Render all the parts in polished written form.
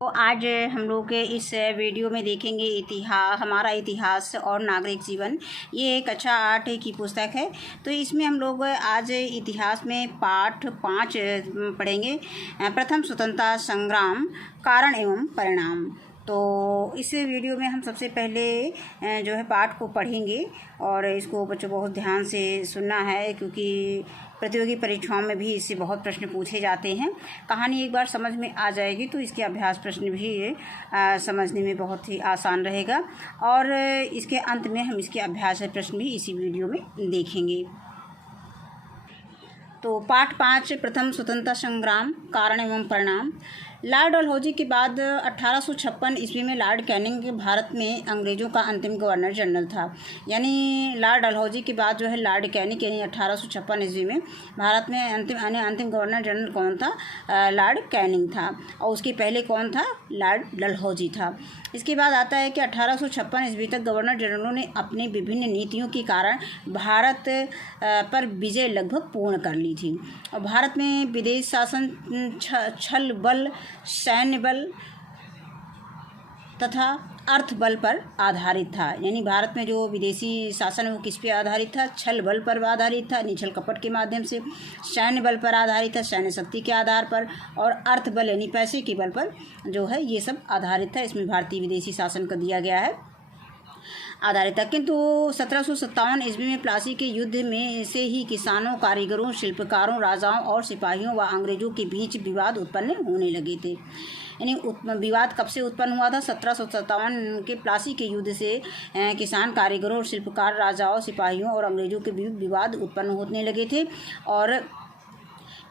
तो आज हम लोग इस वीडियो में देखेंगे हमारा इतिहास और नागरिक जीवन। ये एक अच्छा आर्ट की पुस्तक है। तो इसमें हम लोग आज इतिहास में पाठ 5 पढ़ेंगे। प्रथम स्वतंत्रता संग्राम, कारण एवं परिणाम। तो इस वीडियो में हम सबसे पहले जो है पाठ को पढ़ेंगे और इसको बच्चों बहुत ध्यान से सुनना है, क्योंकि प्रतियोगी परीक्षाओं में भी इससे बहुत प्रश्न पूछे जाते हैं। कहानी एक बार समझ में आ जाएगी तो इसके अभ्यास प्रश्न भी समझने में बहुत ही आसान रहेगा, और इसके अंत में हम इसके अभ्यास प्रश्न भी इसी वीडियो में देखेंगे। तो पाठ 5, प्रथम स्वतंत्रता संग्राम, कारण एवं परिणाम। लॉर्ड डलहौजी के बाद 1856 ईस्वी में लॉर्ड कैनिंग भारत में अंग्रेज़ों का अंतिम गवर्नर जनरल था। यानी लॉर्ड डलहौजी के बाद जो है लॉर्ड कैनिंग यानी 1856 ईस्वी में भारत में अंतिम गवर्नर जनरल कौन था? लॉर्ड कैनिंग था। और उसके पहले कौन था? लॉर्ड डलहौजी था। इसके बाद आता है कि 1856 ईस्वी तक गवर्नर जनरलों ने अपनी विभिन्न नीतियों के कारण भारत पर विजय लगभग पूर्ण कर ली थी। और भारत में विदेश शासन छल बल, सैन्य बल तथा अर्थ बल पर आधारित था। यानी भारत में जो विदेशी शासन है वो किस पे आधारित था? छल बल पर आधारित था, यानी छल कपट के माध्यम से। सैन्य बल पर आधारित था, सैन्य शक्ति के आधार पर। और अर्थ बल यानी पैसे के बल पर जो है ये सब आधारित था। इसमें भारतीय विदेशी शासन को दिया गया है आधारित था। किंतु 1757 ईस्वी में प्लासी के युद्ध में से ही किसानों, कारीगरों, शिल्पकारों, राजाओं और सिपाहियों व अंग्रेजों के बीच विवाद उत्पन्न होने लगे थे। यानी विवाद कब से उत्पन्न हुआ था? 1757 के प्लासी के युद्ध से किसान, कारीगरों, शिल्पकार, राजाओं, सिपाहियों और अंग्रेजों के बीच विवाद उत्पन्न होने लगे थे। और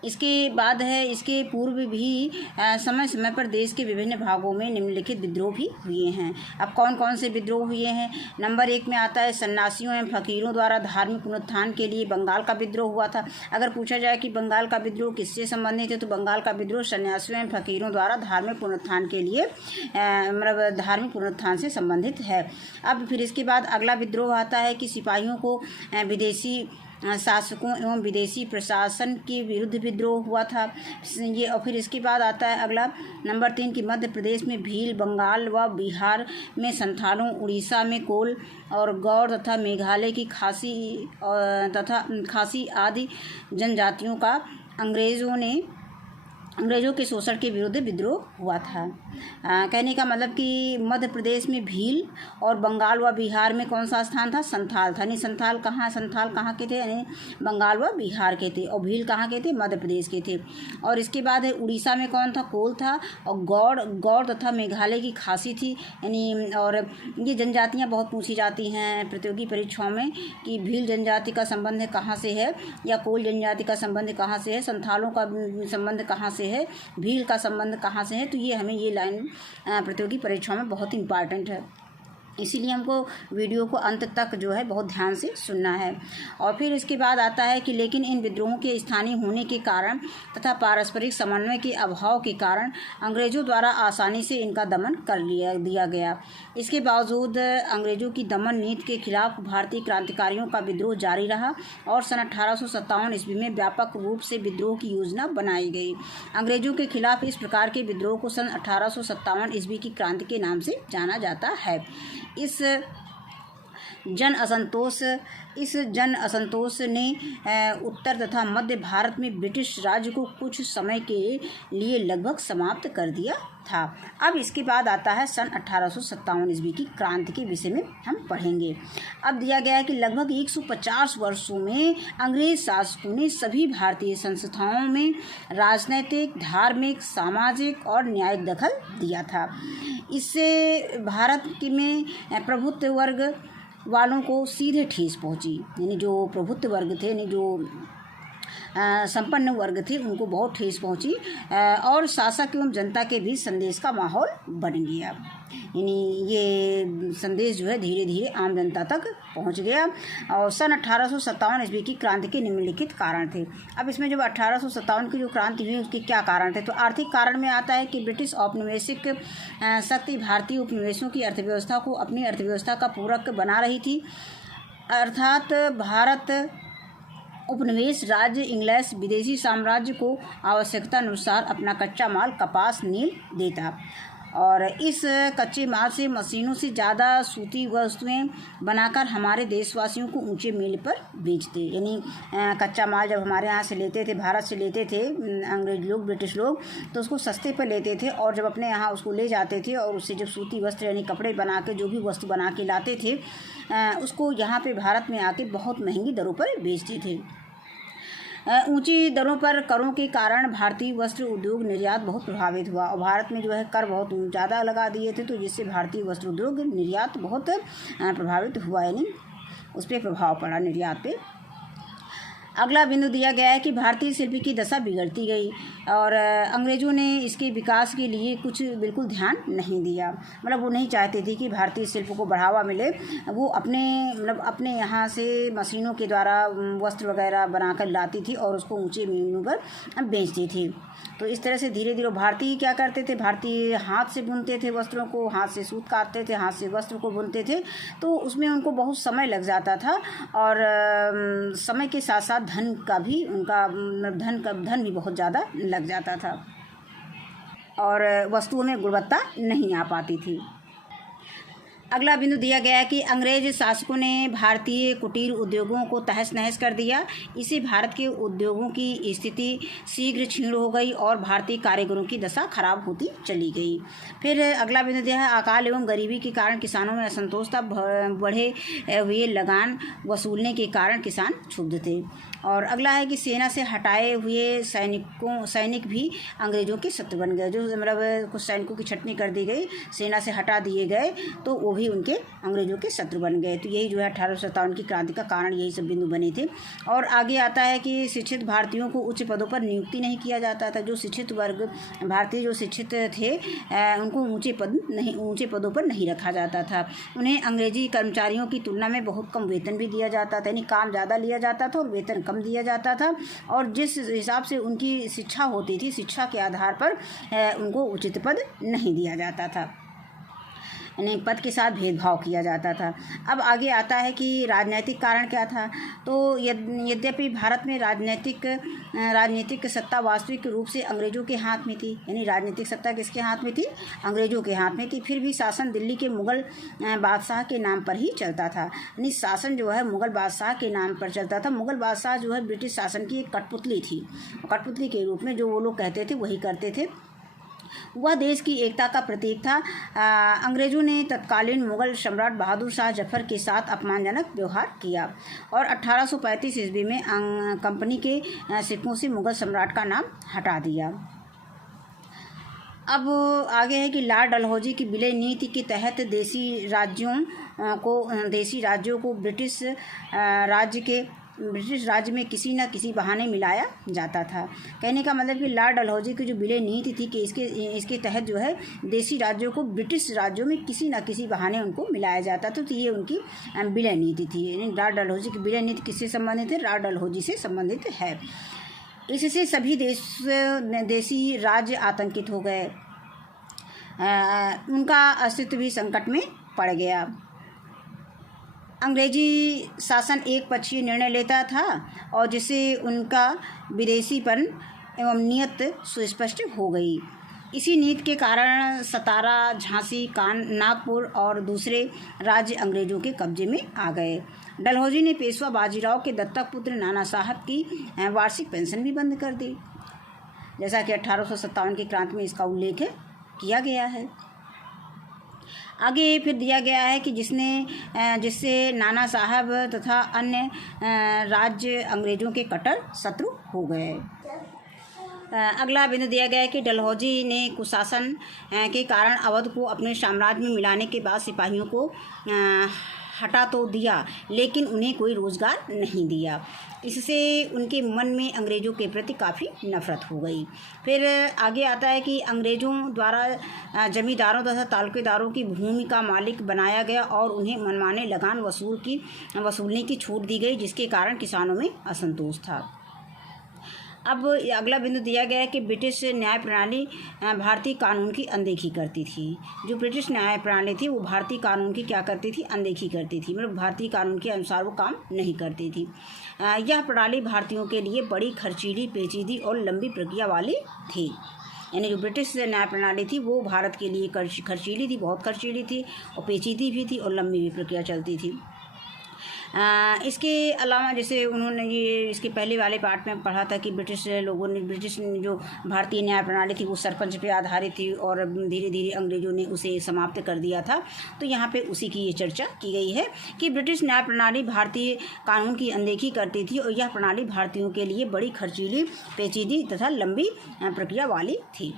इसके बाद है, इसके पूर्व भी समय समय पर देश के विभिन्न भागों में निम्नलिखित विद्रोह भी हुए हैं। अब कौन कौन से विद्रोह हुए हैं? नंबर 1 में आता है सन्यासियों एवं फकीरों द्वारा धार्मिक पुनरुत्थान के लिए बंगाल का विद्रोह हुआ था। अगर पूछा जाए कि बंगाल का विद्रोह किससे संबंधित है, तो बंगाल का विद्रोह सन्यासियों एवं फकीरों द्वारा धार्मिक पुनरुत्थान के लिए मतलब धार्मिक पुनरुत्थान से संबंधित है। अब फिर इसके बाद अगला विद्रोह आता है कि सिपाहियों को विदेशी शासकों एवं विदेशी प्रशासन के विरुद्ध विद्रोह हुआ था ये। और फिर इसके बाद आता है अगला नंबर 3 की मध्य प्रदेश में भील, बंगाल व बिहार में संथालों, उड़ीसा में कोल और गौड़ तथा मेघालय की खासी आदि जनजातियों का अंग्रेज़ों के शोषण के विरुद्ध विद्रोह हुआ था। कहने का मतलब कि मध्य प्रदेश में भील और बंगाल व बिहार में कौन सा स्थान था? संथाल था। यानी संथाल कहाँ के थे? यानी बंगाल व बिहार के थे। और भील कहाँ के थे? मध्य प्रदेश के थे। और इसके बाद है उड़ीसा में कौन था? कोल था। और गौड़ तथा मेघालय की खासी थी। यानी और ये जनजातियाँ बहुत पूछी जाती हैं प्रतियोगी परीक्षाओं में कि भील जनजाति का संबंध कहाँ से है, या कोल जनजाति का संबंध कहाँ से है, संथालों का संबंध कहाँ से है, भील का संबंध कहाँ से है। तो ये हमें ये लाइन प्रतियोगी परीक्षाओं में बहुत इंपॉर्टेंट है, इसीलिए हमको वीडियो को अंत तक जो है बहुत ध्यान से सुनना है। और फिर इसके बाद आता है कि लेकिन इन विद्रोहों के स्थानीय होने के कारण तथा पारस्परिक समन्वय के अभाव के कारण अंग्रेज़ों द्वारा आसानी से इनका दमन कर दिया गया। इसके बावजूद अंग्रेज़ों की दमन नीति के खिलाफ भारतीय क्रांतिकारियों का विद्रोह जारी रहा और सन 1857 ईस्वी में व्यापक रूप से विद्रोह की योजना बनाई गई। अंग्रेज़ों के खिलाफ इस प्रकार के विद्रोह को सन 1857 ईस्वी की क्रांति के नाम से जाना जाता है। इस जन असंतोष ने उत्तर तथा मध्य भारत में ब्रिटिश राज्य को कुछ समय के लिए लगभग समाप्त कर दिया था। अब इसके बाद आता है सन 1857 ईस्वी की क्रांति के विषय में हम पढ़ेंगे। अब दिया गया है कि लगभग 150 वर्षों में अंग्रेज शासकों ने सभी भारतीय संस्थाओं में राजनैतिक, धार्मिक, सामाजिक और न्यायिक दखल दिया था। इससे भारत में प्रभुत्व वर्ग वालों को सीधे ठेस पहुंची। यानी जो प्रभुत्व वर्ग थे, यानी जो संपन्न वर्ग थे, उनको बहुत ठेस पहुंची और शासक एवं जनता के बीच संदेश का माहौल बन गया। यानी ये संदेश जो है धीरे धीरे आम जनता तक पहुंच गया। और सन 1857 ईस्वी की क्रांति के निम्नलिखित कारण थे। अब इसमें जब 1857 की जो क्रांति हुई उसके क्या कारण थे? तो आर्थिक कारण में आता है कि ब्रिटिश औपनिवेशिक शक्ति भारतीय उपनिवेशों की अर्थव्यवस्था को अपनी अर्थव्यवस्था का पूरक बना रही थी। अर्थात भारत उपनिवेश राज्य इंग्लैंड विदेशी साम्राज्य को आवश्यकता अनुसार अपना कच्चा माल कपास, नील देता और इस कच्चे माल से मशीनों से ज़्यादा सूती वस्तुएं बनाकर हमारे देशवासियों को ऊंचे मूल्य पर बेचते। यानी कच्चा माल जब हमारे यहाँ से लेते थे, भारत से लेते थे अंग्रेज लोग, ब्रिटिश लोग, तो उसको सस्ते पर लेते थे और जब अपने यहाँ उसको ले जाते थे और उससे जब सूती वस्त्र यानी कपड़े बना के जो भी वस्तु बना के लाते थे उसको यहाँ पे भारत में आके बहुत महंगी दरों पर बेचते थे। ऊंची दरों पर करों के कारण भारतीय वस्त्र उद्योग निर्यात बहुत प्रभावित हुआ और भारत में जो है कर बहुत ज़्यादा लगा दिए थे, तो जिससे भारतीय वस्त्र उद्योग निर्यात बहुत प्रभावित हुआ, यानी उस पर प्रभाव पड़ा निर्यात पे। अगला बिंदु दिया गया है कि भारतीय शिल्प की दशा बिगड़ती गई और अंग्रेज़ों ने इसके विकास के लिए कुछ बिल्कुल ध्यान नहीं दिया। मतलब वो नहीं चाहते थे कि भारतीय शिल्प को बढ़ावा मिले। वो अपने यहाँ से मशीनों के द्वारा वस्त्र वगैरह बनाकर लाती थी और उसको ऊंचे मूल्यों पर बेचती थी। तो इस तरह से धीरे धीरे भारतीय क्या करते थे, भारतीय हाथ से बुनते थे वस्त्रों को, हाथ से सूत काटते थे, हाथ से वस्त्र को बुनते थे, तो उसमें उनको बहुत समय लग जाता था और समय के साथ साथ धन का भी उनका धन भी बहुत ज़्यादा लग जाता था और वस्तुओं में गुणवत्ता नहीं आ पाती थी। अगला बिंदु दिया गया है कि अंग्रेज शासकों ने भारतीय कुटीर उद्योगों को तहस नहस कर दिया। इससे भारत के उद्योगों की स्थिति शीघ्र क्षीण हो गई और भारतीय कारीगरों की दशा खराब होती चली गई। फिर अगला बिंदु दिया है अकाल एवं गरीबी के कारण किसानों में असंतोष था। बढ़े हुए लगान वसूलने के कारण किसान क्षुब्ध थे। और अगला है कि सेना से हटाए हुए सैनिक भी अंग्रेज़ों के शत्रु बन गए। जो मतलब कुछ सैनिकों की छटनी कर दी गई, सेना से हटा दिए गए, तो वो भी उनके अंग्रेज़ों के शत्रु बन गए। तो यही जो है 1857 की क्रांति का कारण यही सब बिंदु बने थे। और आगे आता है कि शिक्षित भारतीयों को उच्च पदों पर नियुक्ति नहीं किया जाता था। जो शिक्षित वर्ग भारतीय जो शिक्षित थे उनको ऊँचे पदों पर नहीं रखा जाता था। उन्हें अंग्रेजी कर्मचारियों की तुलना में बहुत कम वेतन भी दिया जाता था, यानी काम ज़्यादा लिया जाता था और वेतन कम दिया जाता था। और जिस हिसाब से उनकी शिक्षा होती थी, शिक्षा के आधार पर उनको उचित पद नहीं दिया जाता था, यानी पद के साथ भेदभाव किया जाता था। अब आगे आता है कि राजनीतिक कारण क्या था। तो यद्यपि भारत में राजनीतिक सत्ता वास्तविक रूप से अंग्रेज़ों के हाथ में थी, यानी राजनीतिक सत्ता किसके हाथ में थी, अंग्रेज़ों के हाथ में थी, फिर भी शासन दिल्ली के मुग़ल बादशाह के नाम पर ही चलता था। यानी शासन जो है मुग़ल बादशाह के नाम पर चलता था। मुग़ल बादशाह जो है ब्रिटिश शासन की एक कठपुतली थी। कठपुतली के रूप में जो वो लोग कहते थे वही करते थे। वह देश की एकता का प्रतीक था। अंग्रेज़ों ने तत्कालीन मुग़ल सम्राट बहादुर शाह जफ़र के साथ अपमानजनक व्यवहार किया और 1835 ईस्वी में कंपनी के सिक्कों से मुग़ल सम्राट का नाम हटा दिया। अब आगे है कि लॉर्ड डलहौजी की विलय नीति के तहत देसी राज्यों को ब्रिटिश राज्य में किसी न किसी बहाने मिलाया जाता था। कहने का मतलब कि लॉर्ड डलहौजी की जो विलय नीति थी कि इसके तहत जो है देसी राज्यों को ब्रिटिश राज्यों में किसी न किसी बहाने उनको मिलाया जाता था। तो ये उनकी विलय नीति थी। यानी लॉर्ड डलहौजी की विलय नीति किससे संबंधित है, लॉर्ड डलहौजी से संबंधित है। इससे सभी देसी राज्य आतंकित हो गए, उनका अस्तित्व भी संकट में पड़ गया। अंग्रेजी शासन एक पक्षीय निर्णय लेता था और जिससे उनका विदेशीपन एवं नियत सुस्पष्ट हो गई। इसी नीति के कारण सतारा, झांसी, नागपुर और दूसरे राज्य अंग्रेज़ों के कब्जे में आ गए। डलहौजी ने पेशवा बाजीराव के दत्तक पुत्र नाना साहब की वार्षिक पेंशन भी बंद कर दी, जैसा कि 1857 की क्रांति में इसका उल्लेख किया गया है। आगे फिर दिया गया है कि जिससे नाना साहब तथा अन्य राज्य अंग्रेज़ों के कट्टर शत्रु हो गए। अगला बिंदु दिया गया है कि डलहौजी ने कुशासन के कारण अवध को अपने साम्राज्य में मिलाने के बाद सिपाहियों को हटा तो दिया लेकिन उन्हें कोई रोज़गार नहीं दिया। इससे उनके मन में अंग्रेज़ों के प्रति काफ़ी नफ़रत हो गई। फिर आगे आता है कि अंग्रेज़ों द्वारा जमींदारों तथा तालुकेदारों की भूमि का मालिक बनाया गया और उन्हें मनमाने लगान वसूलने की छूट दी गई, जिसके कारण किसानों में असंतोष था। अब अगला बिंदु दिया गया है कि ब्रिटिश न्याय प्रणाली भारतीय कानून की अनदेखी करती थी। जो ब्रिटिश न्याय प्रणाली थी वो भारतीय कानून की क्या करती थी, अनदेखी करती थी, मतलब भारतीय कानून के अनुसार वो काम नहीं करती थी। यह प्रणाली भारतीयों के लिए बड़ी खर्चीली, पेचीदी और लंबी प्रक्रिया वाली थी। यानी जो ब्रिटिश न्याय प्रणाली थी वो भारत के लिए खर्चीली थी, बहुत खर्चीली थी और पेचीदी भी थी और लंबी भी प्रक्रिया चलती थी। इसके अलावा जैसे उन्होंने ये इसके पहले वाले पार्ट में पढ़ा था कि ब्रिटिश ने जो भारतीय न्याय प्रणाली थी वो सरपंच पे आधारित थी और धीरे धीरे अंग्रेज़ों ने उसे समाप्त कर दिया था। तो यहाँ पे उसी की ये चर्चा की गई है कि ब्रिटिश न्याय प्रणाली भारतीय कानून की अनदेखी करती थी और यह प्रणाली भारतीयों के लिए बड़ी खर्चीली, पेचीदी तथा लंबी प्रक्रिया वाली थी।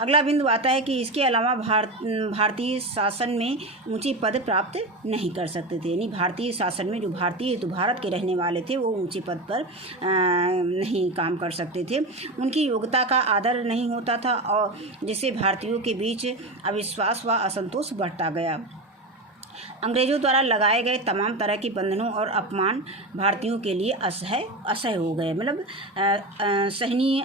अगला बिंदु आता है कि इसके अलावा भारतीय शासन में ऊंची पद प्राप्त नहीं कर सकते थे, यानी भारतीय शासन में जो भारत के रहने वाले थे वो ऊंचे पद पर नहीं काम कर सकते थे। उनकी योग्यता का आदर नहीं होता था और जिससे भारतीयों के बीच अविश्वास व असंतोष बढ़ता गया। अंग्रेज़ों द्वारा लगाए गए तमाम तरह के बंधनों और अपमान भारतीयों के लिए असह्य हो गए, मतलब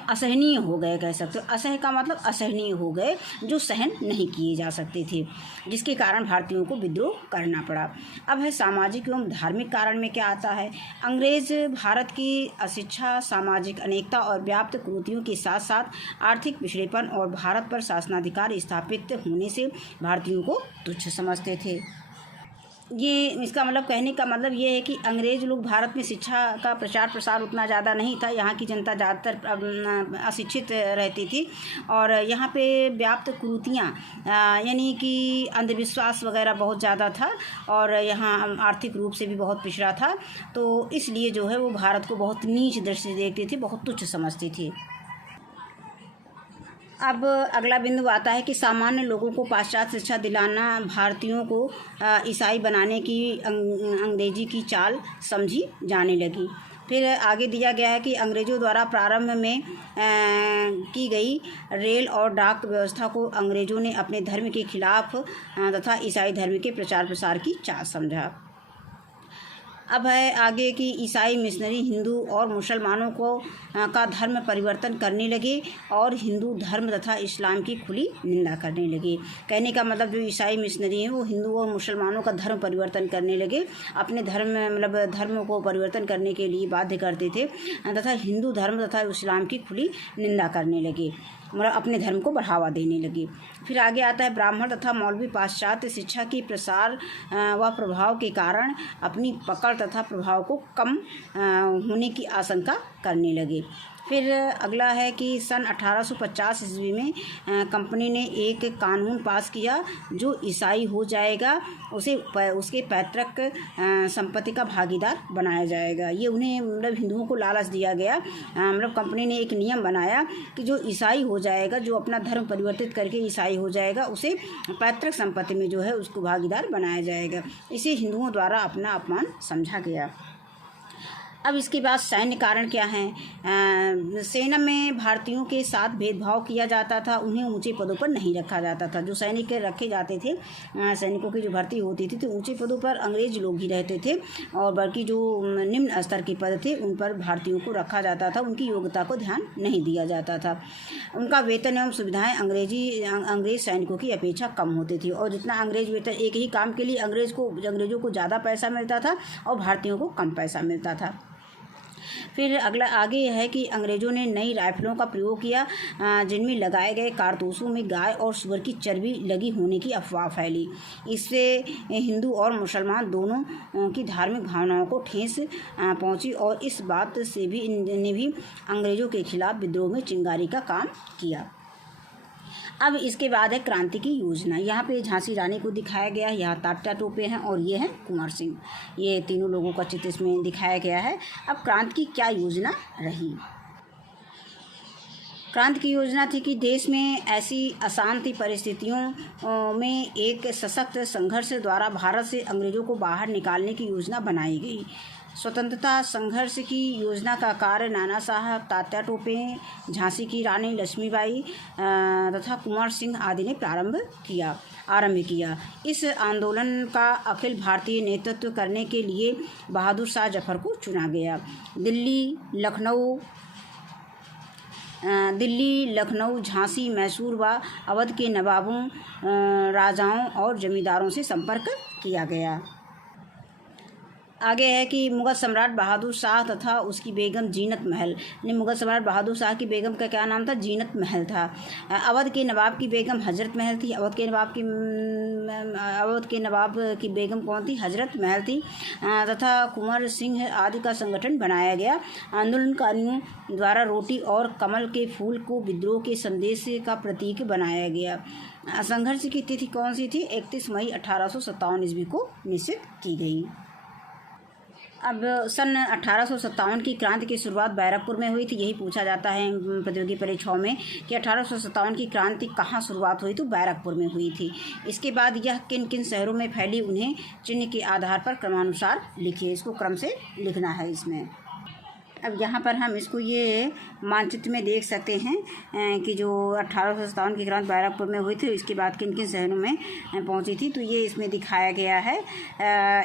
असहनीय हो गए कह सकते हो। असह्य का मतलब असहनीय हो गए, जो सहन नहीं किए जा सकते थे, जिसके कारण भारतीयों को विद्रोह करना पड़ा। अब है सामाजिक एवं धार्मिक कारण में क्या आता है। अंग्रेज़ भारत की अशिक्षा, सामाजिक अनेकता और व्याप्त कुरीतियों के साथ साथ आर्थिक पिछड़ेपन और भारत पर शासनाधिकार स्थापित होने से भारतीयों को तुच्छ समझते थे। ये इसका मतलब कहने का मतलब ये है कि अंग्रेज़ लोग भारत में शिक्षा का प्रचार प्रसार उतना ज़्यादा नहीं था, यहाँ की जनता ज़्यादातर अशिक्षित रहती थी और यहाँ पे व्याप्त कुरीतियाँ यानी कि अंधविश्वास वगैरह बहुत ज़्यादा था और यहाँ आर्थिक रूप से भी बहुत पिछड़ा था। तो इसलिए जो है वो भारत को बहुत नीच दृष्टि से देखती थी, बहुत तुच्छ समझती थी। अब अगला बिंदु आता है कि सामान्य लोगों को पाश्चात्य शिक्षा दिलाना भारतीयों को ईसाई बनाने की अंग्रेजी की चाल समझी जाने लगी। फिर आगे दिया गया है कि अंग्रेज़ों द्वारा प्रारंभ में की गई रेल और डाक व्यवस्था को अंग्रेज़ों ने अपने धर्म के खिलाफ तथा ईसाई धर्म के प्रचार प्रसार की चाल समझा। अब है आगे कि ईसाई मिशनरी हिंदू और मुसलमानों का धर्म परिवर्तन करने लगे और हिंदू धर्म तथा इस्लाम की खुली निंदा करने लगे। कहने का मतलब जो ईसाई मिशनरी हैं वो हिंदू और मुसलमानों का धर्म परिवर्तन करने लगे, अपने धर्म को परिवर्तन करने के लिए बाध्य करते थे तथा हिंदू धर्म तथा इस्लाम की खुली निंदा करने लगे, मतलब अपने धर्म को बढ़ावा देने लगे। फिर आगे आता है ब्राह्मण तथा मौलवी पाश्चात्य शिक्षा की प्रसार व प्रभाव के कारण अपनी पकड़ तथा प्रभाव को कम होने की आशंका करने लगे। फिर अगला है कि सन 1850 ईस्वी में कंपनी ने एक कानून पास किया, जो ईसाई हो जाएगा उसे उसके पैतृक संपत्ति का भागीदार बनाया जाएगा। ये उन्हें मतलब हिंदुओं को लालच दिया गया। मतलब कंपनी ने एक नियम बनाया कि जो ईसाई हो जाएगा, जो अपना धर्म परिवर्तित करके ईसाई हो जाएगा, उसे पैतृक संपत्ति में जो है उसको भागीदार बनाया जाएगा। इसे हिंदुओं द्वारा अपना अपमान समझा गया। अब इसके बाद सैन्य कारण क्या हैं। सेना में भारतीयों के साथ भेदभाव किया जाता था, उन्हें ऊंचे पदों पर नहीं रखा जाता था। जो सैनिक रखे जाते थे, सैनिकों की जो भर्ती होती थी तो ऊंचे पदों पर अंग्रेज लोग ही रहते थे और बाकी जो निम्न स्तर के पद थे उन पर भारतीयों को रखा जाता था। उनकी योग्यता को ध्यान नहीं दिया जाता था। उनका वेतन एवं सुविधाएँ अंग्रेज सैनिकों की अपेक्षा कम होती थी और जितना अंग्रेज वेतन, एक ही काम के लिए अंग्रेजों को ज़्यादा पैसा मिलता था और भारतीयों को कम पैसा मिलता था। फिर अगला आगे यह है कि अंग्रेज़ों ने नई राइफलों का प्रयोग किया, जिनमें लगाए गए कारतूसों में गाय और सुअर की चर्बी लगी होने की अफवाह फैली। इससे हिंदू और मुसलमान दोनों की धार्मिक भावनाओं को ठेस पहुंची और इस बात से भी इन्होंने भी अंग्रेज़ों के खिलाफ विद्रोह में चिंगारी का काम किया। अब इसके बाद है क्रांति की योजना। यहाँ पे झांसी रानी को दिखाया गया है, यहाँ तात्या टोपे हैं और ये हैं कुंवर सिंह। ये तीनों लोगों का चित्र इसमें दिखाया गया है। अब क्रांति की क्या योजना रही। क्रांति की योजना थी कि देश में ऐसी अशांति परिस्थितियों में एक सशक्त संघर्ष द्वारा भारत से अंग्रेज़ों को बाहर निकालने की योजना बनाई गई। स्वतंत्रता संघर्ष की योजना का कार्य नाना साहब, तात्या टोपे, झांसी की रानी लक्ष्मीबाई तथा कुंवर सिंह आदि ने आरंभ किया। इस आंदोलन का अखिल भारतीय नेतृत्व करने के लिए बहादुर शाह जफर को चुना गया। दिल्ली, लखनऊ, झांसी, मैसूर व अवध के नवाबों, राजाओं और जमींदारों से संपर्क किया गया। आगे है कि मुग़ल सम्राट बहादुर शाह तथा उसकी बेगम जीनत महल, यानी मुग़ल सम्राट बहादुर शाह की बेगम का क्या नाम था? जीनत महल था। अवध के नवाब की बेगम हजरत महल थी। अवध के नवाब की बेगम कौन थी? हजरत महल थी। तथा कुंवर सिंह आदि का संगठन बनाया गया। आंदोलनकारियों द्वारा रोटी और कमल के फूल को विद्रोह के संदेश का प्रतीक बनाया गया। संघर्ष की तिथि कौन सी थी? 31 मई 1857 ईस्वी को निश्चित की गई। अब सन 1857 की क्रांति की शुरुआत बैरकपुर में हुई थी। यही पूछा जाता है प्रतियोगी परीक्षाओं में कि 1857 की क्रांति कहाँ शुरुआत हुई? तो बैरकपुर में हुई थी। इसके बाद यह किन किन शहरों में फैली, उन्हें चिन्ह के आधार पर क्रमानुसार लिखिए। इसको क्रम से लिखना है इसमें। अब यहाँ पर हम इसको ये मानचित्र में देख सकते हैं कि जो 1857 की क्रांति बैरकपुर में हुई थी, इसके बाद किन किन शहरों में पहुँची थी, तो ये इसमें दिखाया गया है।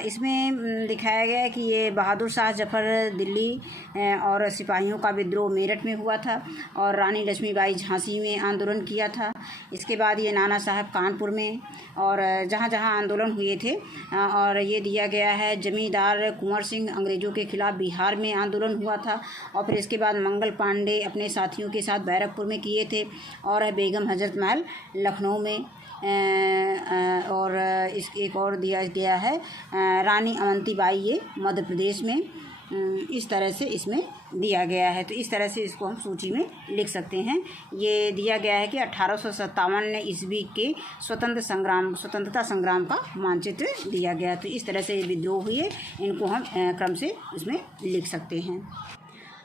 इसमें दिखाया गया है कि ये बहादुर शाह जफ़र दिल्ली और सिपाहियों का विद्रोह मेरठ में हुआ था, और रानी लक्ष्मीबाई झांसी में आंदोलन किया था। इसके बाद ये नाना साहब कानपुर में, और जहाँ जहाँ आंदोलन हुए थे। और ये दिया गया है जमींदार कुंवर सिंह अंग्रेज़ों के खिलाफ बिहार में आंदोलन हुआ था। और फिर इसके बाद मंगल पांडे अपने साथियों के साथ बैरकपुर में किए थे, और बेगम हजरत महल लखनऊ में। और इस एक और दिया गया है रानी अवंतीबाई, ये मध्य प्रदेश में। इस तरह से इसमें दिया गया है। तो इस तरह से इसको हम सूची में लिख सकते हैं। ये दिया गया है कि 1857 ईस्वी के स्वतंत्रता संग्राम का मानचित्र दिया गया। तो इस तरह से विद्रोह हुए, इनको हम क्रम से इसमें लिख सकते हैं।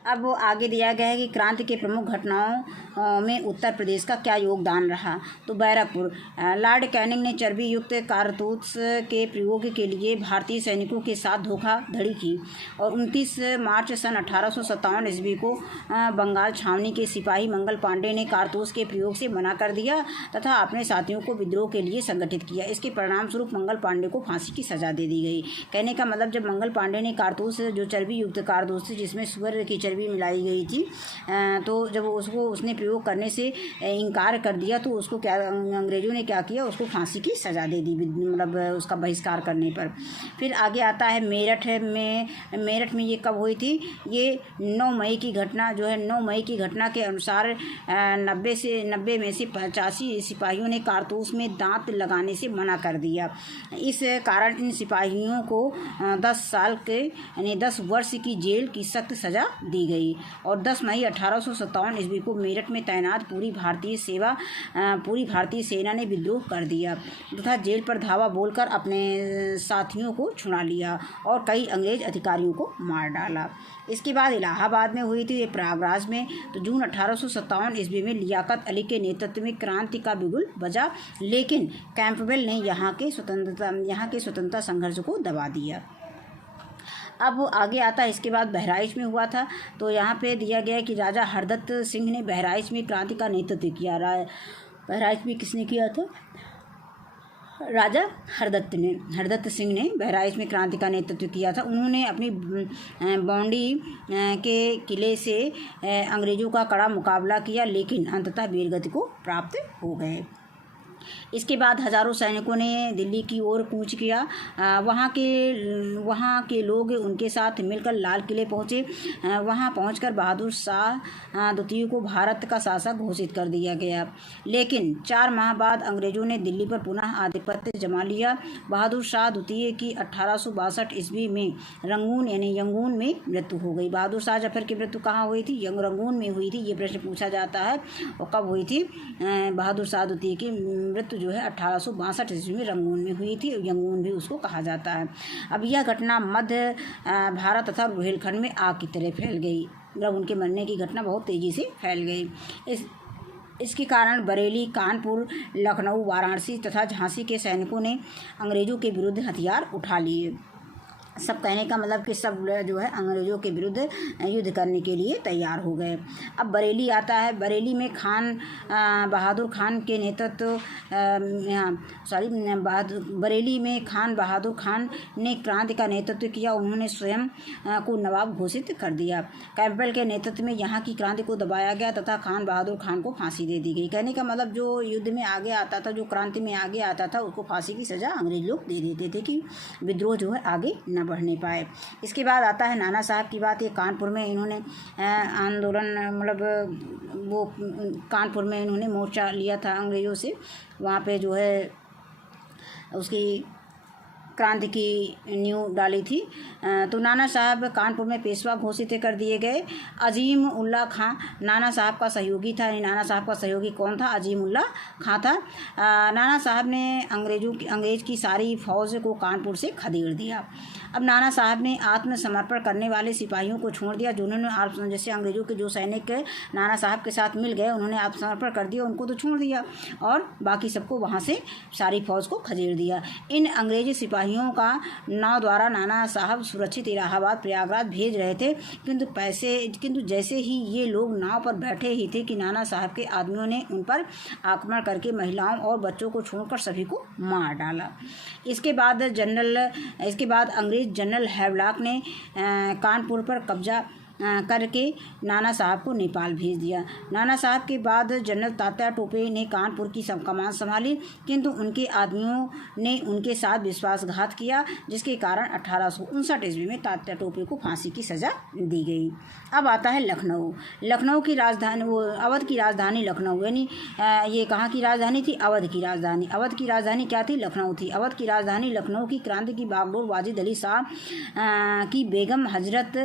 अब आगे दिया गया है कि क्रांति के प्रमुख घटनाओं में उत्तर प्रदेश का क्या योगदान रहा। तो बैरकपुर, लॉर्ड कैनिंग ने चर्बी युक्त कारतूस के प्रयोग के लिए भारतीय सैनिकों के साथ धोखाधड़ी की, और 29 मार्च सन 1857 ईस्वी को बंगाल छावनी के सिपाही मंगल पांडे ने कारतूस के प्रयोग से मना कर दिया तथा अपने साथियों को विद्रोह के लिए संगठित किया। इसके परिणाम स्वरूप मंगल पांडे को फांसी की सजा दे दी गई। कहने का मतलब, जब मंगल पांडे ने कारतूस, जो चर्बी युक्त कारतूस जिसमें सुअर की भी मिलाई गई थी, तो जब उसने प्रयोग करने से इनकार कर दिया, तो उसको क्या अंग्रेज़ों ने क्या किया? उसको फांसी की सज़ा दे दी, मतलब उसका बहिष्कार करने पर। फिर आगे आता है मेरठ में ये कब हुई थी? ये 9 मई की घटना जो है, 9 मई की घटना के अनुसार 90 में से 85 सिपाहियों ने कारतूस में दांत लगाने से मना कर दिया। इस कारण इन सिपाहियों को 10 साल के यानी 10 वर्ष की जेल की सख्त सज़ा दी गई। और 10 मई 1857 ईस्वी को मेरठ में तैनात पूरी भारतीय सेना ने विद्रोह कर दिया तथा जेल पर धावा बोलकर अपने साथियों को छुड़ा लिया और कई अंग्रेज अधिकारियों को मार डाला। इसके बाद इलाहाबाद में हुई थी, ये प्रयागराज में। तो जून 1857 ईस्वी में लियाकत अली के नेतृत्व में क्रांति का बिगुल बजा, लेकिन कैंपबेल ने यहाँ के स्वतंत्रता संघर्ष को दबा दिया। अब आगे आता है, इसके बाद बहराइच में हुआ था। तो यहाँ पे दिया गया है कि राजा हरदत्त सिंह ने बहराइच में क्रांति का नेतृत्व किया। बहराइच में किसने किया था? राजा हरदत्त सिंह ने बहराइच में क्रांति का नेतृत्व किया था। उन्होंने अपनी बौंडी के किले से अंग्रेज़ों का कड़ा मुकाबला किया, लेकिन अंततः वीरगति को प्राप्त हो गए। इसके बाद हज़ारों सैनिकों ने दिल्ली की ओर कूच किया। वहाँ के लोग उनके साथ मिलकर लाल किले पहुँचे। वहाँ पहुँचकर बहादुर शाह द्वितीय को भारत का शासक घोषित कर दिया गया। लेकिन 4 माह बाद अंग्रेज़ों ने दिल्ली पर पुनः आधिपत्य जमा लिया। बहादुर शाह द्वितीय की 1862 ईस्वी में यंगून में मृत्यु हो गई। बहादुर शाह जफर की मृत्यु कहाँ हुई थी? रंगून में हुई थी। ये प्रश्न पूछा जाता है। और कब हुई थी? बहादुर शाह द्वितीय की मृत्यु जो है 1862 ईस्वी में रंगून में हुई थी। यंगून भी उसको कहा जाता है। अब यह घटना मध्य भारत तथा बुंदेलखंड में आग की तरह फैल गई। मतलब उनके मरने की घटना बहुत तेज़ी से फैल गई। इसके कारण बरेली, कानपुर, लखनऊ, वाराणसी तथा झांसी के सैनिकों ने अंग्रेज़ों के विरुद्ध हथियार उठा लिए। सब कहने का मतलब कि सब जो है अंग्रेज़ों के विरुद्ध युद्ध करने के लिए तैयार हो गए। अब बरेली आता है। बरेली में बहादुर खान के नेतृत्व बरेली में खान बहादुर खान ने क्रांति का नेतृत्व किया। उन्होंने स्वयं को नवाब घोषित कर दिया। कैंपबेल के नेतृत्व में यहाँ की क्रांति को दबाया गया तथा खान बहादुर खान को फांसी दे दी गई। कहने का मतलब, जो युद्ध में आगे आता था, जो क्रांति में आगे आता था, उसको फांसी की सज़ा अंग्रेज लोग दे देते थे कि विद्रोह जो है आगे न न बढ़ने पाए। इसके बाद आता है नाना साहब की बात। ये कानपुर में इन्होंने आंदोलन मतलब वो कानपुर में इन्होंने मोर्चा लिया था अंग्रेज़ों से। वहाँ पे जो है उसकी क्रांति की नींव डाली थी। तो नाना साहब कानपुर में पेशवा घोषित कर दिए गए। अजीम उल्ला खां नाना साहब का सहयोगी था। नाना साहब का सहयोगी कौन था? अजीम उल्ला खां था। नाना साहब ने अंग्रेज़ की सारी फौज को कानपुर से खदेड़ दिया। अब नाना साहब ने आत्मसमर्पण करने वाले सिपाहियों को छोड़ दिया। जिन्होंने जैसे अंग्रेज़ों के जो सैनिक नाना साहब के साथ मिल गए, उन्होंने आत्मसमर्पण कर दिया, उनको तो छोड़ दिया और बाकी सबको वहाँ से सारी फौज को खदेड़ दिया। इन अंग्रेज़ी सिपाहियों का नाव द्वारा नाना साहब सुरक्षित इलाहाबाद प्रयागराज भेज रहे थे, किंतु जैसे ही ये लोग नाव पर बैठे ही थे कि नाना साहब के आदमियों ने उन पर आक्रमण करके महिलाओं और बच्चों को छोड़कर सभी को मार डाला। इसके बाद अंग्रेज जनरल हैवलॉक ने कानपुर पर कब्जा करके नाना साहब को नेपाल भेज दिया। नाना साहब के बाद जनरल तात्या टोपे ने कानपुर की कमान संभाली, किंतु उनके आदमियों ने उनके साथ विश्वासघात किया, जिसके कारण 1859 ईस्वी में तात्या टोपे को फांसी की सज़ा दी गई। अब आता है लखनऊ की राजधानी, वो अवध की राजधानी लखनऊ, यानी ये कहाँ की राजधानी थी? अवध की राजधानी। अवध की राजधानी क्या थी? लखनऊ थी। अवध की राजधानी लखनऊ की क्रांति की बागडोर वाजिद अली शाह की बेगम हजरत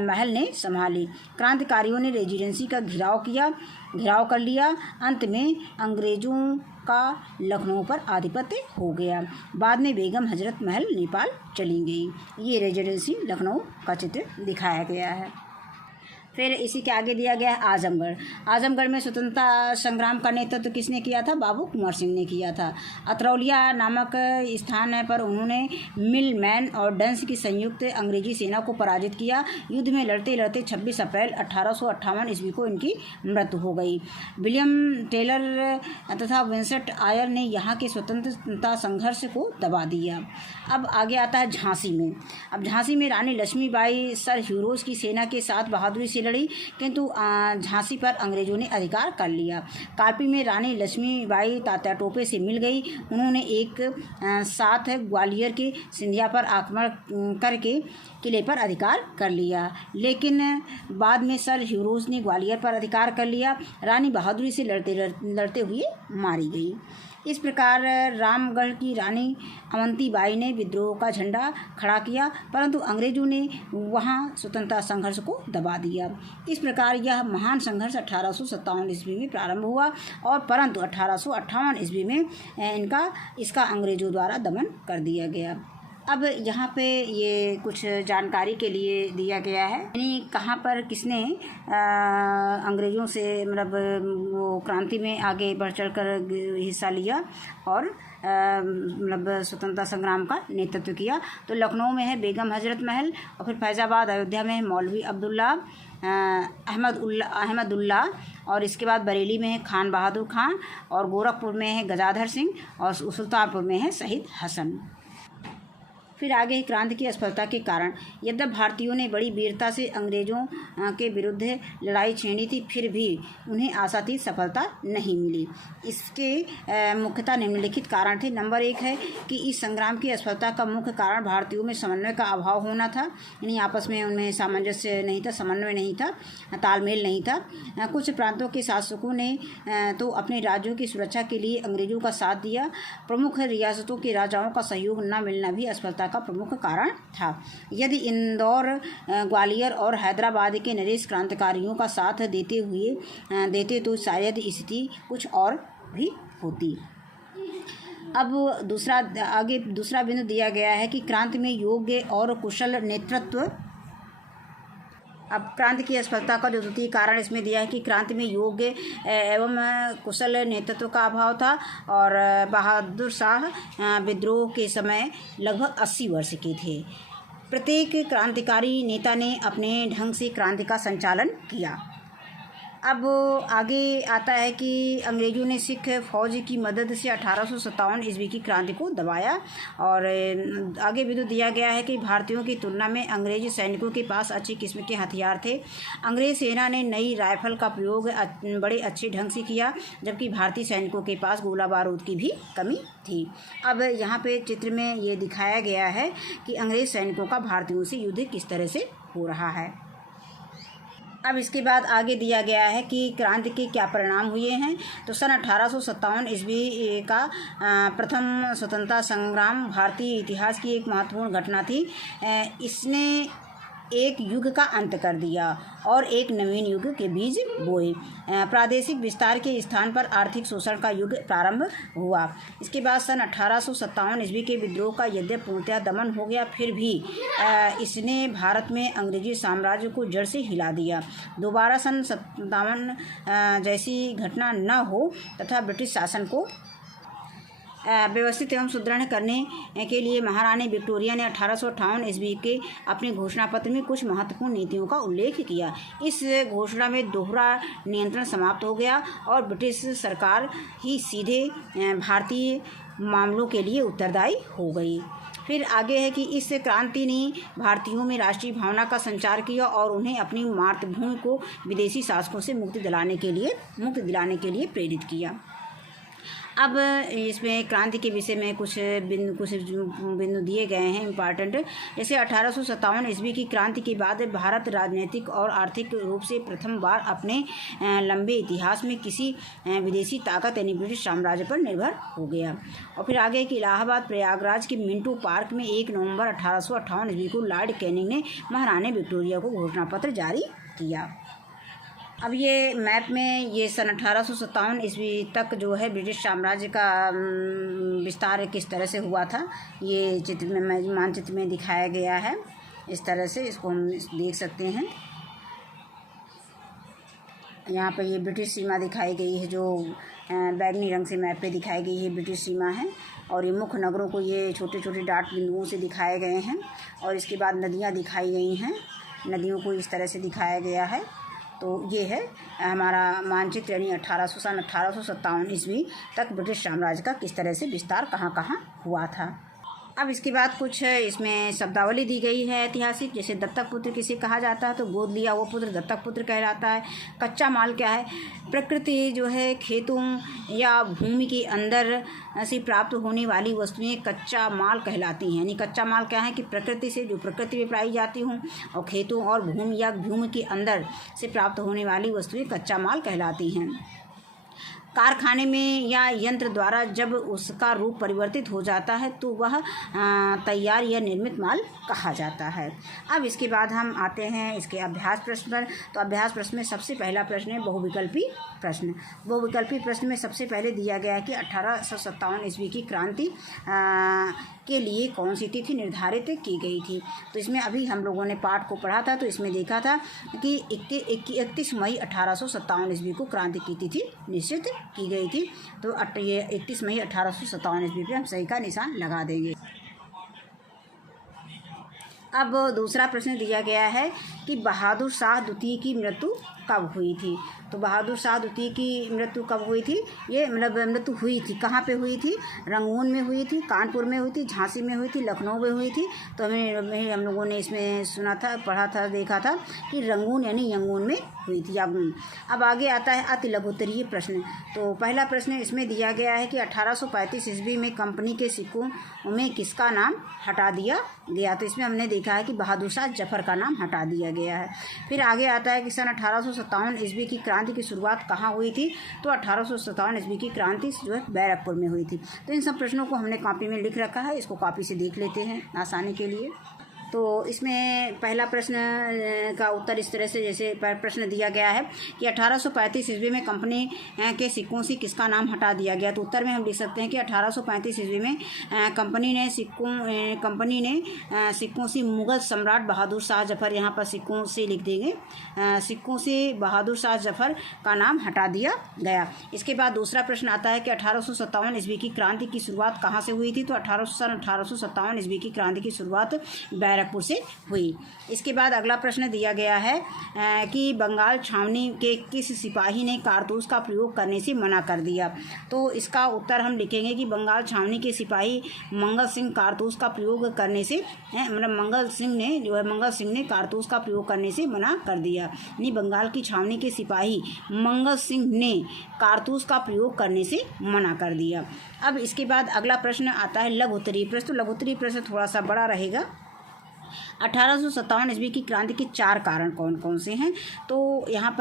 महल ने संभाली। क्रांतिकारियों ने रेजिडेंसी का घेराव कर लिया। अंत में अंग्रेजों का लखनऊ पर आधिपत्य हो गया। बाद में बेगम हजरत महल नेपाल चली गई। ये रेजिडेंसी लखनऊ का चित्र दिखाया गया है। फिर इसी के आगे दिया गया है आजमगढ़ में स्वतंत्रता संग्राम का नेतृत्व किसने किया था? बाबू कुंवर सिंह ने किया था। अतरौलिया नामक स्थान पर उन्होंने मिलमैन और डंस की संयुक्त अंग्रेजी सेना को पराजित किया। युद्ध में लड़ते लड़ते 26 अप्रैल 1858 ईस्वी को इनकी मृत्यु हो गई। विलियम टेलर तथा विंसेंट आयर ने यहाँ के स्वतंत्रता संघर्ष को दबा दिया। अब आगे आता है झांसी में। अब झांसी में रानी लक्ष्मीबाई सर ह्यूरोज की सेना के साथ बहादुरी से लड़ी, किंतु झांसी पर अंग्रेजों ने अधिकार कर लिया। कालपी में रानी लक्ष्मीबाई तात्या टोपे से मिल गई। उन्होंने एक साथ ग्वालियर के सिंधिया पर आक्रमण करके किले पर अधिकार कर लिया, लेकिन बाद में सर ह्यूरोज ने ग्वालियर पर अधिकार कर लिया। रानी बहादुरी से लड़ते हुए मारी गई। इस प्रकार रामगढ़ की रानी अवंतीबाई ने विद्रोह का झंडा खड़ा किया, परंतु अंग्रेजों ने वहां स्वतंत्रता संघर्ष को दबा दिया। इस प्रकार यह महान संघर्ष 1857 ईस्वी में प्रारंभ हुआ और परंतु 1858 ईस्वी में इसका अंग्रेजों द्वारा दमन कर दिया गया। अब यहाँ पे ये कुछ जानकारी के लिए दिया गया है, यानी कहाँ पर किसने अंग्रेज़ों से मतलब वो क्रांति में आगे बढ़ चढ़ कर हिस्सा लिया और मतलब स्वतंत्रता संग्राम का नेतृत्व किया। तो लखनऊ में है बेगम हजरत महल, और फिर फैज़ाबाद अयोध्या में है मौलवी अब्दुल्ला अहमदुल्ला, और इसके बाद बरेली में है खान बहादुर खां, और गोरखपुर में है गजाधर सिंह, और सुल्तानपुर में है शहीद हसन। फिर आगे क्रांति की असफलता के कारण, यद्यप भारतीयों ने बड़ी वीरता से अंग्रेज़ों के विरुद्ध लड़ाई छेड़ी थी, फिर भी उन्हें आशातीत सफलता नहीं मिली। इसके मुख्यतः निम्नलिखित कारण थे। नंबर 1 है कि इस संग्राम की असफलता का मुख्य कारण भारतीयों में समन्वय का अभाव होना था, यानी आपस में उनमें सामंजस्य नहीं था, समन्वय नहीं था, तालमेल नहीं था। कुछ प्रांतों के शासकों ने तो अपने राज्यों की सुरक्षा के लिए अंग्रेज़ों का साथ दिया। प्रमुख रियासतों के राजाओं का सहयोग न मिलना भी असफलता का प्रमुख कारण था। यदि इंदौर, ग्वालियर और हैदराबाद के नरेश क्रांतिकारियों का साथ देते तो शायद स्थिति कुछ और भी होती। अब दूसरा बिंदु दिया गया है कि क्रांति में योग्य और कुशल नेतृत्व। अब क्रांति की असफलता का जो द्वितीय कारण इसमें दिया है कि क्रांति में योग्य एवं कुशल नेतृत्व का अभाव था, और बहादुर शाह विद्रोह के समय लगभग 80 वर्ष के थे। प्रत्येक क्रांतिकारी नेता ने अपने ढंग से क्रांति का संचालन किया। अब आगे आता है कि अंग्रेज़ों ने सिख फौज की मदद से 1857 ईस्वी की क्रांति को दबाया। और आगे भी तो दिया गया है कि भारतीयों की तुलना में अंग्रेज़ी सैनिकों के पास अच्छी किस्म के हथियार थे। अंग्रेज़ सेना ने नई राइफल का प्रयोग बड़े अच्छे ढंग से किया, जबकि भारतीय सैनिकों के पास गोला बारूद की भी कमी थी। अब यहाँ पे चित्र में ये दिखाया गया है कि अंग्रेज़ सैनिकों का भारतीयों से युद्ध किस तरह से हो रहा है। अब इसके बाद आगे दिया गया है कि क्रांति के क्या परिणाम हुए हैं। तो सन 1857 ईस्वी का प्रथम स्वतंत्रता संग्राम भारतीय इतिहास की एक महत्वपूर्ण घटना थी। इसने एक युग का अंत कर दिया और एक नवीन युग के बीज बोए। प्रादेशिक विस्तार के स्थान पर आर्थिक शोषण का युग प्रारंभ हुआ। इसके बाद सन 1857 ईस्वी के विद्रोह का यद्यपि पूर्णतः दमन हो गया, फिर भी इसने भारत में अंग्रेजी साम्राज्य को जड़ से हिला दिया। दोबारा सन 57 जैसी घटना न हो तथा ब्रिटिश शासन को व्यवस्थित एवं सुदृढ़ करने के लिए महारानी विक्टोरिया ने 1858 ईस्वी के अपने घोषणा पत्र में कुछ महत्वपूर्ण नीतियों का उल्लेख किया। इस घोषणा में दोहरा नियंत्रण समाप्त हो गया और ब्रिटिश सरकार ही सीधे भारतीय मामलों के लिए उत्तरदायी हो गई। फिर आगे है कि इस क्रांति ने भारतीयों में राष्ट्रीय भावना का संचार किया और उन्हें अपनी मातृभूमि को विदेशी शासकों से मुक्ति दिलाने के लिए प्रेरित किया। अब इसमें क्रांति के विषय में कुछ बिंदु दिए गए हैं इम्पॉर्टेंट। जैसे 1857 ईस्वी की क्रांति के बाद भारत राजनीतिक और आर्थिक रूप से प्रथम बार अपने लंबे इतिहास में किसी विदेशी ताकत यानी ब्रिटिश साम्राज्य पर निर्भर हो गया। और फिर आगे कि इलाहाबाद प्रयागराज के मिंटो पार्क में 1 नवंबर 1858 ईस्वी को लॉर्ड कैनिंग ने महारानी विक्टोरिया को घोषणा पत्र जारी किया। अब ये मैप में ये सन 1857 ईस्वी तक जो है ब्रिटिश साम्राज्य का विस्तार किस तरह से हुआ था, ये चित्र में मानचित्र में दिखाया गया है। इस तरह से इसको हम देख सकते हैं। यहाँ पर ये ब्रिटिश सीमा दिखाई गई है, जो बैगनी रंग से मैप पे दिखाई गई है ब्रिटिश सीमा है। और ये मुख्य नगरों को ये छोटे छोटे डॉट बिंदुओं से दिखाए गए हैं। और इसके बाद नदियाँ दिखाई गई हैं, नदियों को इस तरह से दिखाया गया है। तो ये है हमारा मानचित्र, यानी 1857 ईस्वी तक ब्रिटिश साम्राज्य का किस तरह से विस्तार कहाँ कहाँ हुआ था। अब इसके बाद कुछ इसमें शब्दावली दी गई है ऐतिहासिक। जैसे दत्तक पुत्र किसे कहा जाता है, तो गोद लिया वो पुत्र दत्तक पुत्र कहलाता है। कच्चा माल क्या है, प्रकृति जो है खेतों या भूमि के अंदर से प्राप्त होने वाली वस्तुएं कच्चा माल कहलाती हैं। यानी कच्चा माल क्या है कि प्रकृति से जो प्रकृति में पाई जाती हूँ, और खेतों और भूमि या भूमि के अंदर से प्राप्त होने वाली वस्तुएं कच्चा माल कहलाती हैं। कारखाने में या यंत्र द्वारा जब उसका रूप परिवर्तित हो जाता है तो वह तैयार या निर्मित माल कहा जाता है। अब इसके बाद हम आते हैं इसके अभ्यास प्रश्न पर। तो अभ्यास प्रश्न में सबसे पहला प्रश्न है बहुविकल्पी प्रश्न। बहुविकल्पी प्रश्न में सबसे पहले दिया गया है कि 1857 ईस्वी की क्रांति के लिए कौन सी तिथि निर्धारित की गई थी। तो इसमें अभी हम लोगों ने पाठ को पढ़ा था, तो इसमें देखा था कि 31 मई 1857 ईस्वी को क्रांति की तिथि निश्चित की गई थी। तो ये 31 मई 1857 ईस्वी पे हम सही का निशान लगा देंगे। अब दूसरा प्रश्न दिया गया है कि बहादुर शाह द्वितीय की मृत्यु कब हुई थी। तो बहादुर शाह द्वितीय की मृत्यु कब हुई थी, ये मतलब मृत्यु हुई थी कहाँ पे हुई थी, रंगून में हुई थी, कानपुर में हुई थी, झांसी में हुई थी, लखनऊ में हुई थी। तो हम लोगों ने इसमें सुना था, पढ़ा था, देखा था कि रंगून यानी यंगून में हुई थी, यागून। अब आगे आता है अति लघुत्तरीय प्रश्न। तो पहला प्रश्न इसमें दिया गया है कि 1835 ईस्वी में कंपनी के सिक्कों में किसका नाम हटा दिया गया। तो इसमें हमने देखा है कि बहादुर शाह जफर का नाम हटा दिया गया है। फिर आगे आता है कि सन 1857 ईस्वी की क्रांति की शुरुआत कहाँ हुई थी। तो 1857 ईस्वी की क्रांति जो है बैरकपुर में हुई थी। तो इन सब प्रश्नों को हमने कॉपी में लिख रखा है, इसको कॉपी से देख लेते हैं आसानी के लिए। तो इसमें पहला प्रश्न का उत्तर इस तरह से, जैसे प्रश्न दिया गया है कि 1835 ईस्वी में कंपनी के सिक्कों से किसका नाम हटा दिया गया। तो उत्तर में हम लिख सकते हैं कि 1835 ईस्वी में कंपनी ने सिक्कों से मुगल सम्राट बहादुर शाह जफर, यहाँ पर सिक्कों से लिख देंगे, सिक्कों से बहादुर शाह जफर का नाम हटा दिया गया। इसके बाद दूसरा प्रश्न आता है कि 1857 ईस्वी की क्रांति की शुरुआत कहाँ से हुई थी। तो 1857 ईस्वी की क्रांति की शुरुआत बैरकपुर से हुई। इसके बाद अगला प्रश्न दिया गया है कि बंगाल छावनी के किस सिपाही ने कारतूस का प्रयोग करने से मना कर दिया। तो इसका उत्तर हम लिखेंगे कि बंगाल छावनी के सिपाही मंगल सिंह कारतूस का प्रयोग करने से मतलब मंगल सिंह ने कारतूस का प्रयोग करने से मना कर दिया, यानी बंगाल की छावनी के सिपाही मंगल सिंह ने कारतूस का प्रयोग करने से मना कर दिया। अब इसके बाद अगला प्रश्न आता है लघु उत्तरीय प्रश्न। तो लघु उत्तरीय प्रश्न थोड़ा सा बड़ा रहेगा। 1857 ईस्वी की क्रांति के 4 कारण कौन कौन से हैं। तो यहाँ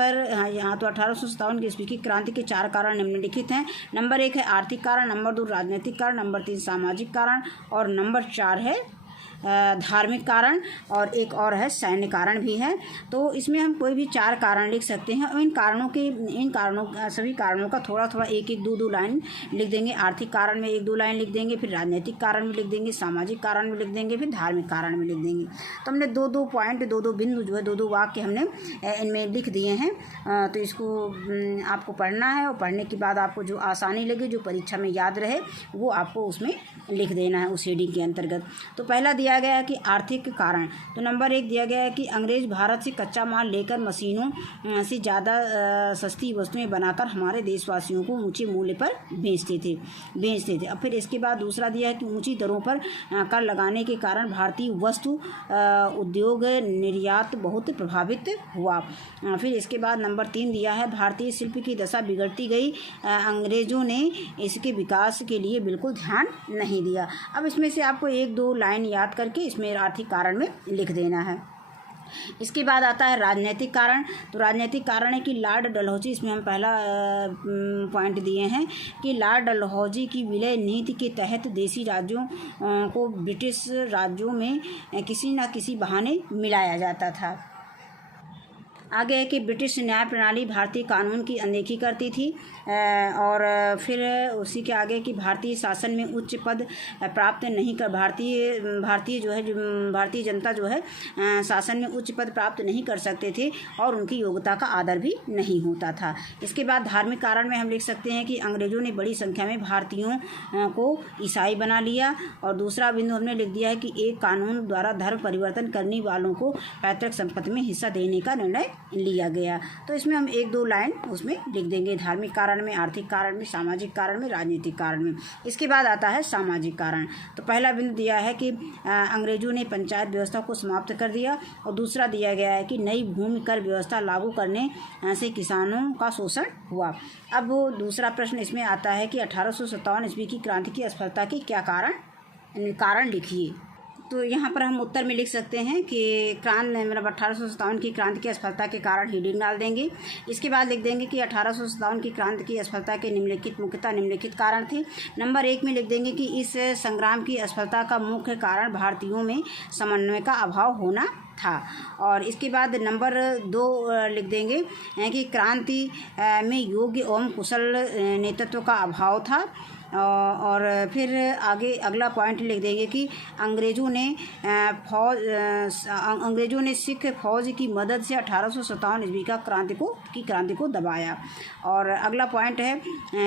तो 1857 ईस्वी की क्रांति के 4 कारण निम्नलिखित हैं। नंबर 1 है आर्थिक कारण, नंबर 2 राजनीतिक कारण, नंबर 3 सामाजिक कारण और नंबर 4 है धार्मिक कारण और एक और है सैन्य कारण भी है। तो इसमें हम कोई भी 4 कारण लिख सकते हैं और सभी कारणों का थोड़ा थोड़ा एक एक 2 लाइन लिख देंगे। आर्थिक कारण में 1-2 लाइन लिख देंगे, फिर राजनीतिक कारण में लिख देंगे, सामाजिक कारण में लिख देंगे, फिर धार्मिक कारण में लिख देंगे। तो हमने 2-2 पॉइंट 2-2 बिंदु जो है 2-2 वाक्य हमने इनमें लिख दिए हैं। तो इसको आपको पढ़ना है और पढ़ने के बाद आपको जो आसानी लगे, जो परीक्षा में याद रहे, वो आपको उसमें लिख देना है उस हेडिंग के अंतर्गत। तो पहला दिया गया है कि आर्थिक कारण। तो नंबर 1 दिया गया है कि अंग्रेज भारत से कच्चा माल लेकर मशीनों से ज़्यादा सस्ती वस्तुएं बनाकर हमारे देशवासियों को ऊंचे मूल्य पर बेचते थे। अब फिर इसके बाद दूसरा दिया है कि ऊंची दरों पर कर लगाने के कारण भारतीय वस्तु उद्योग निर्यात बहुत प्रभावित हुआ। फिर इसके बाद नंबर 3 दिया है भारतीय शिल्प की दशा बिगड़ती गई, अंग्रेजों ने इसके विकास के लिए बिल्कुल ध्यान नहीं दिया। अब इसमें से आपको 1-2 लाइन याद करके इसमें आर्थिक कारण में लिख देना है। इसके बाद आता है राजनीतिक कारण। तो राजनीतिक कारण है कि लॉर्ड डलहौजी, इसमें हम पहला पॉइंट दिए हैं कि लॉर्ड डलहौजी की विलय नीति के तहत देशी राज्यों को ब्रिटिश राज्यों में किसी न किसी बहाने मिलाया जाता था। आगे है कि ब्रिटिश न्याय प्रणाली भारतीय कानून की अनदेखी करती थी और फिर उसी के आगे कि भारतीय शासन में उच्च पद प्राप्त नहीं कर भारतीय जनता जो है शासन में उच्च पद प्राप्त नहीं कर सकते थे और उनकी योग्यता का आदर भी नहीं होता था। इसके बाद धार्मिक कारण में हम लिख सकते हैं कि अंग्रेजों ने बड़ी संख्या में भारतीयों को ईसाई बना लिया। और दूसरा बिंदु हमने लिख दिया है कि एक कानून द्वारा धर्म परिवर्तन करने वालों को पैतृक संपत्ति में हिस्सा देने का निर्णय लिया गया। तो इसमें हम 1-2 लाइन उसमें लिख देंगे, धार्मिक कारण में, आर्थिक कारण में, सामाजिक कारण में, राजनीतिक कारण में। इसके बाद आता है सामाजिक कारण। तो पहला बिंदु दिया है कि अंग्रेजों ने पंचायत व्यवस्था को समाप्त कर दिया और दूसरा दिया गया है कि नई भूमि कर व्यवस्था लागू करने से किसानों का शोषण हुआ। अब दूसरा प्रश्न इसमें आता है कि 1857 ईस्वी की क्रांति की असफलता के क्या कारण लिखिए। तो यहाँ पर हम उत्तर में लिख सकते हैं कि 1857 की क्रांति की असफलता के कारण हेडिंग डाल देंगे। इसके बाद लिख देंगे कि 1857 की क्रांति की असफलता के मुख्यतः निम्नलिखित कारण थे। नंबर 1 में लिख देंगे कि इस संग्राम की असफलता का मुख्य कारण भारतीयों में समन्वय का अभाव होना था। और इसके बाद नंबर 2 लिख देंगे कि क्रांति में योग्य एवं कुशल नेतृत्व का अभाव था। और फिर आगे अगला पॉइंट लिख देंगे कि अंग्रेज़ों ने सिख फौज की मदद से 1857 ईस्वी की क्रांति को दबाया। और अगला पॉइंट है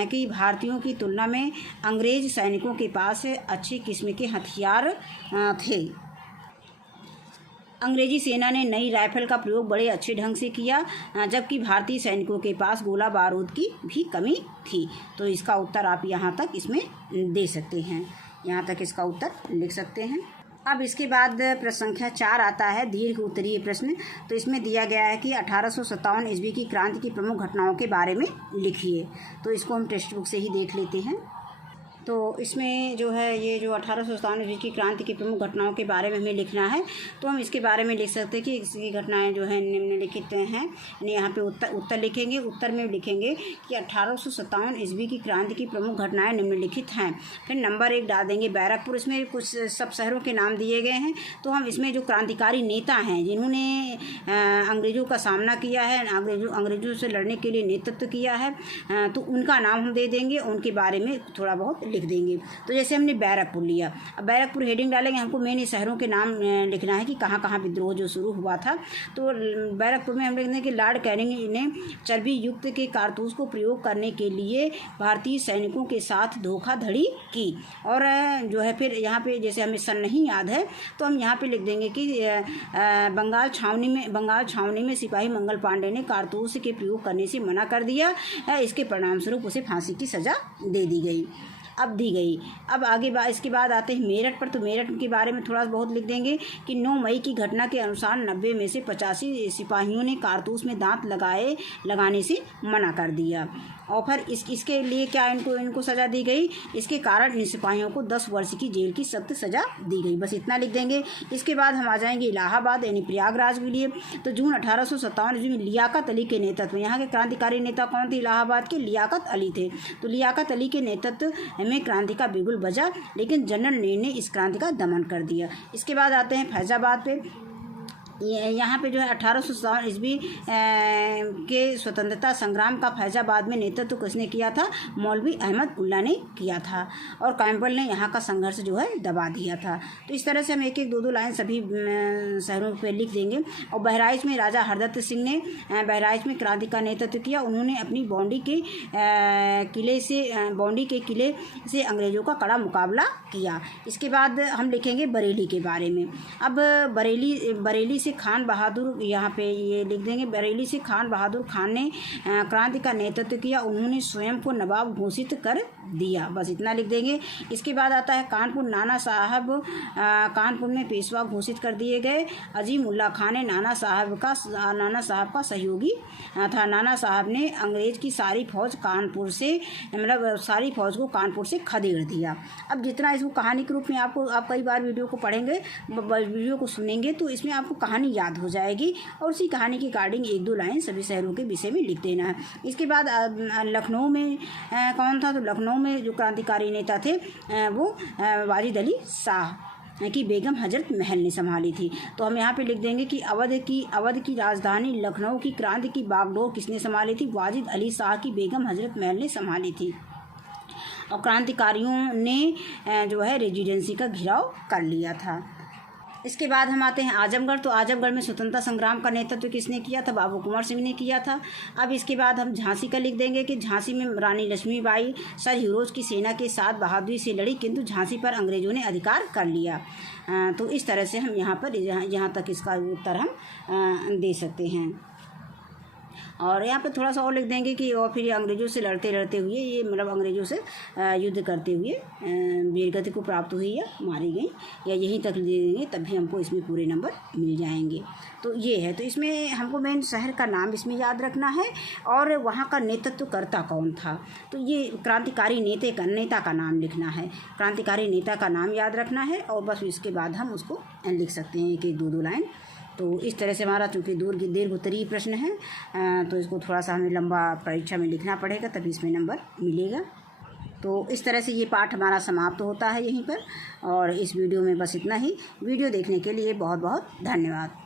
कि भारतीयों की तुलना में अंग्रेज सैनिकों के पास अच्छी किस्म के हथियार थे। अंग्रेजी सेना ने नई राइफल का प्रयोग बड़े अच्छे ढंग से किया, जबकि भारतीय सैनिकों के पास गोला बारूद की भी कमी थी। तो इसका उत्तर आप यहाँ तक इसमें दे सकते हैं, यहाँ तक इसका उत्तर लिख सकते हैं। अब इसके बाद प्रश्न संख्या 4 आता है दीर्घ उत्तरीय प्रश्न। तो इसमें दिया गया है कि 1857 ईस्वी की क्रांति की प्रमुख घटनाओं के बारे में लिखिए। तो इसको हम टेक्स्ट बुक से ही देख लेते हैं। तो इसमें जो है ये जो 1857 ईस्वी की क्रांति की प्रमुख घटनाओं के बारे में हमें लिखना है। तो हम इसके बारे में लिख सकते हैं कि इसकी घटनाएं जो है निम्नलिखित हैं, यानी यहाँ पे उत्तर लिखेंगे। उत्तर में लिखेंगे कि 1857 ईस्वी की क्रांति की प्रमुख घटनाएं निम्नलिखित हैं। फिर नंबर 1 डाल देंगे बैरकपुर। इसमें कुछ सब शहरों के नाम दिए गए हैं। तो हम इसमें जो क्रांतिकारी नेता हैं जिन्होंने अंग्रेज़ों का सामना किया है, अंग्रेज़ों से लड़ने के लिए नेतृत्व किया है, तो उनका नाम हम दे देंगे, उनके बारे में थोड़ा बहुत लिख देंगे। तो जैसे हमने बैरकपुर लिया, अब बैरकपुर हेडिंग डालेंगे, हमको मेन शहरों के नाम लिखना है कि कहाँ कहाँ विद्रोह जो शुरू हुआ था। तो बैरकपुर में हम लिख देंगे कि लॉर्ड कैनिंग ने चर्बी युक्त के कारतूस को प्रयोग करने के लिए भारतीय सैनिकों के साथ धोखाधड़ी की। और जो है फिर यहाँ पे जैसे हमें सन नहीं याद है तो हम यहाँ पे लिख देंगे कि बंगाल छावनी में सिपाही मंगल पांडे ने कारतूस के प्रयोग करने से मना कर दिया। इसके परिणाम स्वरूप उसे फांसी की सज़ा दे दी गई। अब आगे इसके बाद आते हैं मेरठ पर। तो मेरठ के बारे में थोड़ा बहुत लिख देंगे कि 9 मई की घटना के अनुसार 90 में से 85 सिपाहियों ने कारतूस में दांत लगाने से मना कर दिया। और फिर इसके लिए क्या इनको सज़ा दी गई, इसके कारण इन सिपाहियों को 10 वर्ष की जेल की सख्त सज़ा दी गई। बस इतना लिख देंगे। इसके बाद हम आ जाएंगे इलाहाबाद यानी प्रयागराज के लिए। तो जून 1857 ईस्वी में लियाकत अली के नेतृत्व, यहाँ के क्रांतिकारी नेता कौन थे, इलाहाबाद के लियाकत अली थे। तो लियाकत अली के नेतृत्व में क्रांति का बिगुल बजा, लेकिन जनरल नीर ने इस क्रांति का दमन कर दिया। इसके बाद आते हैं फैजाबाद पे। यहाँ पे जो है 1857 ईस्वी के स्वतंत्रता संग्राम का फैजाबाद में नेतृत्व किसने किया था, मौलवी अहमद उल्ला ने किया था। और कैंपबेल ने यहाँ का संघर्ष जो है दबा दिया था। तो इस तरह से हम एक एक दो लाइन सभी शहरों पे लिख देंगे। और बहराइच में राजा हरदत्त सिंह ने बहराइच में क्रांति का नेतृत्व किया। उन्होंने अपनी बाउंड्री के किले से अंग्रेज़ों का कड़ा मुकाबला किया। इसके बाद हम लिखेंगे बरेली के बारे में। अब बरेली से खान बहादुर, यहाँ पे ये लिख देंगे, बरेली से खान बहादुर खान ने क्रांति का नेतृत्व किया। उन्होंने स्वयं को नवाब घोषित कर दिया। बस इतना लिख देंगे। इसके बाद आता है कानपुर। नाना साहब कानपुर में पेशवा घोषित कर दिए गए। अजीम उल्ला खान ने नाना साहब का सहयोगी था। नाना साहब ने अंग्रेज की सारी फौज को कानपुर से खदेड़ दिया। अब जितना इसको कहानी के रूप में आप कई बार वीडियो को पढ़ेंगे, वीडियो को सुनेंगे तो इसमें आपको कहानी याद हो जाएगी और उसी कहानी के अकॉर्डिंग एक दो लाइन सभी शहरों के विषय में लिख देना है। इसके बाद लखनऊ में कौन था, तो लखनऊ में जो क्रांतिकारी नेता थे वो वाजिद अली शाह की बेगम हजरत महल ने संभाली थी। तो हम यहाँ पे लिख देंगे कि अवध की राजधानी लखनऊ की क्रांति की बागडोर किसने संभाली थी, वाजिद अली शाह की बेगम हजरत महल ने संभाली थी। और क्रांतिकारियों ने जो है रेजिडेंसी का घेराव कर लिया था। इसके बाद हम आते हैं आजमगढ़। तो आजमगढ़ में स्वतंत्रता संग्राम का नेतृत्व किसने किया था, बाबू कुंवर सिंह ने किया था। अब इसके बाद हम झांसी का लिख देंगे कि झांसी में रानी लक्ष्मीबाई सर हिरोज की सेना के साथ बहादुरी से लड़ी, किंतु झांसी पर अंग्रेजों ने अधिकार कर लिया। तो इस तरह से हम यहाँ तक इसका उत्तर हम दे सकते हैं। और यहाँ पे थोड़ा सा और लिख देंगे कि और फिर अंग्रेज़ों से लड़ते हुए ये मतलब अंग्रेज़ों से युद्ध करते हुए वीरगति को प्राप्त हुई या मारी गई, या यहीं तक दे देंगे तब भी हमको इसमें पूरे नंबर मिल जाएंगे। तो ये है। तो इसमें हमको मेन शहर का नाम इसमें याद रखना है और वहाँ का नेतृत्वकर्ता कौन था। तो ये क्रांतिकारी नेता का नाम लिखना है, क्रांतिकारी नेता का नाम याद रखना है और बस इसके बाद हम उसको लिख सकते हैं एक दो लाइन। तो इस तरह से हमारा चूँकि दीर्घोत्तरीय प्रश्न है तो इसको थोड़ा सा हमें लंबा परीक्षा में लिखना पड़ेगा तभी इसमें नंबर मिलेगा। तो इस तरह से ये पाठ हमारा समाप्त होता है यहीं पर। और इस वीडियो में बस इतना ही। वीडियो देखने के लिए बहुत बहुत धन्यवाद।